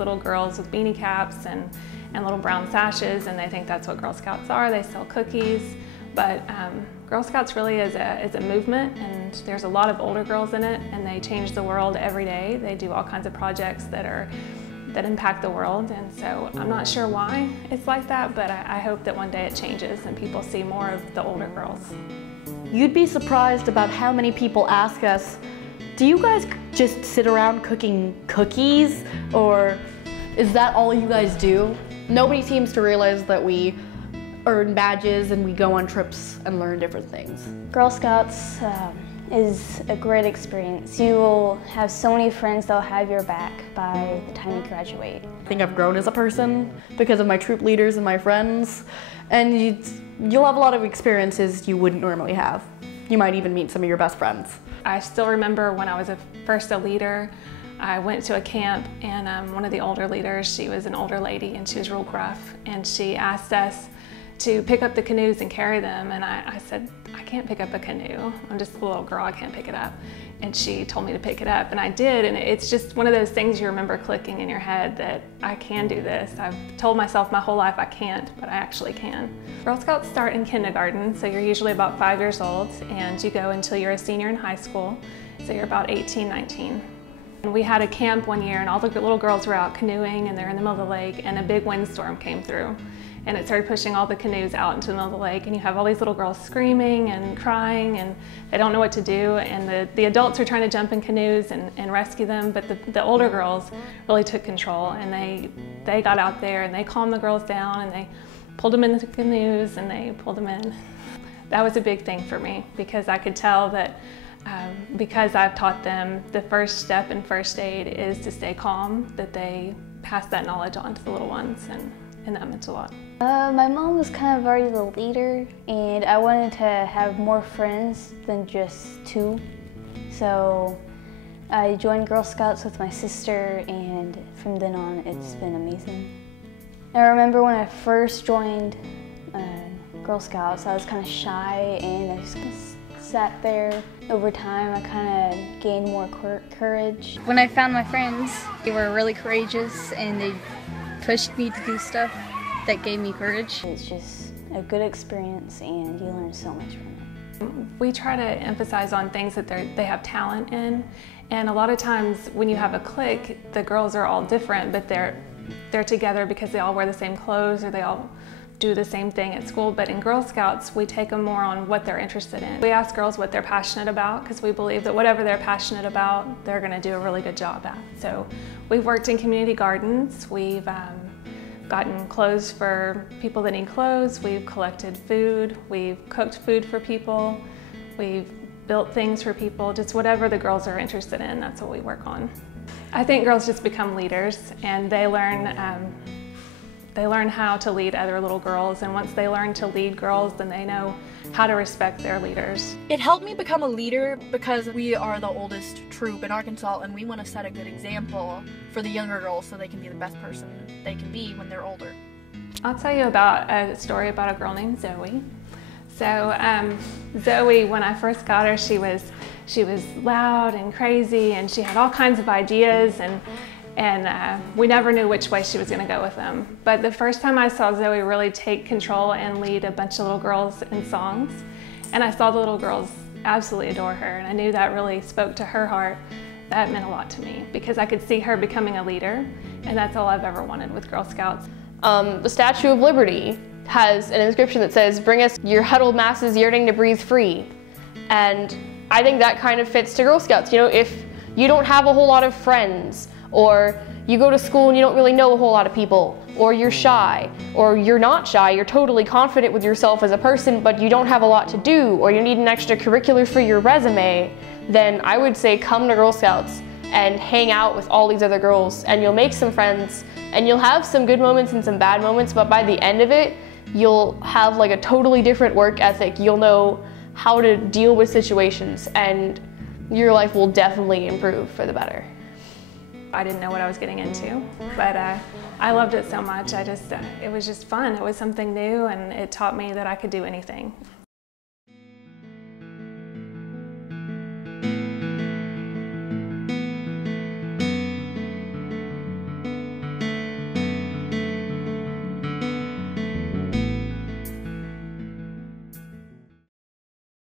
little girls with beanie caps and little brown sashes, and they think that's what Girl Scouts are. They sell cookies, but Girl Scouts really is a movement, and there's a lot of older girls in it, and they change the world every day. They do all kinds of projects that impact the world, and so I'm not sure why it's like that, but I hope that one day it changes and people see more of the older girls. You'd be surprised about how many people ask us, do you guys just sit around cooking cookies, or is that all you guys do? Nobody seems to realize that we earn badges and we go on trips and learn different things. Girl Scouts is a great experience. You will have so many friends that will have your back by the time you graduate. I think I've grown as a person because of my troop leaders and my friends, and you'll have a lot of experiences you wouldn't normally have. You might even meet some of your best friends. I still remember when I was first a leader, I went to a camp, and one of the older leaders, she was an older lady and she was real gruff, and she asked us to pick up the canoes and carry them, and I said, I can't pick up a canoe. I'm just a little girl, I can't pick it up. And she told me to pick it up, and I did, and it's just one of those things you remember clicking in your head that I can do this. I've told myself my whole life I can't, but I actually can. Girl Scouts start in kindergarten, so you're usually about 5 years old, and you go until you're a senior in high school, so you're about 18, 19. And we had a camp one year, and all the little girls were out canoeing, and they're in the middle of the lake, and a big windstorm came through. And it started pushing all the canoes out into the middle of the lake, and you have all these little girls screaming and crying, and they don't know what to do, and the adults are trying to jump in canoes and rescue them, but the older girls really took control, and they got out there and they calmed the girls down, and they pulled them into the canoes and they pulled them in. That was a big thing for me, because I could tell that because I've taught them the first step in first aid is to stay calm, that they pass that knowledge on to the little ones, and that meant a lot. My mom was kind of already the leader, and I wanted to have more friends than just 2. So I joined Girl Scouts with my sister, and from then on it's been amazing. I remember when I first joined Girl Scouts, I was kind of shy, and I just sat there. Over time, I kind of gained more courage. When I found my friends, they were really courageous, and they pushed me to do stuff that gave me courage. It's just a good experience, and you learn so much from it. We try to emphasize on things that they have talent in, and a lot of times when you have a clique, the girls are all different, but they're together because they all wear the same clothes or they all do the same thing at school. But in Girl Scouts, we take them more on what they're interested in. We ask girls what they're passionate about, because we believe that whatever they're passionate about, they're going to do a really good job at. So we've worked in community gardens. We've gotten clothes for people that need clothes. We've collected food. We've cooked food for people. We've built things for people. Just whatever the girls are interested in, that's what we work on. I think girls just become leaders, and they learn how to lead other little girls, and once they learn to lead girls, then they know how to respect their leaders. It helped me become a leader because we are the oldest troop in Arkansas, and we want to set a good example for the younger girls so they can be the best person they can be when they're older. I'll tell you about a story about a girl named Zoe. So Zoe, when I first got her, she was loud and crazy, and she had all kinds of ideas, and we never knew which way she was going to go with them. But the first time I saw Zoe really take control and lead a bunch of little girls in songs, and I saw the little girls absolutely adore her, and I knew that really spoke to her heart, that meant a lot to me, because I could see her becoming a leader, and that's all I've ever wanted with Girl Scouts. The Statue of Liberty has an inscription that says, "Bring us your huddled masses yearning to breathe free." And I think that kind of fits to Girl Scouts. You know, if you don't have a whole lot of friends, or you go to school and you don't really know a whole lot of people, or you're shy, or you're not shy, you're totally confident with yourself as a person, but you don't have a lot to do, or you need an extracurricular for your resume, then I would say come to Girl Scouts and hang out with all these other girls, and you'll make some friends, and you'll have some good moments and some bad moments, but by the end of it, you'll have like a totally different work ethic. You'll know how to deal with situations, and your life will definitely improve for the better. I didn't know what I was getting into, but I loved it so much. It was just fun. It was something new, and it taught me that I could do anything.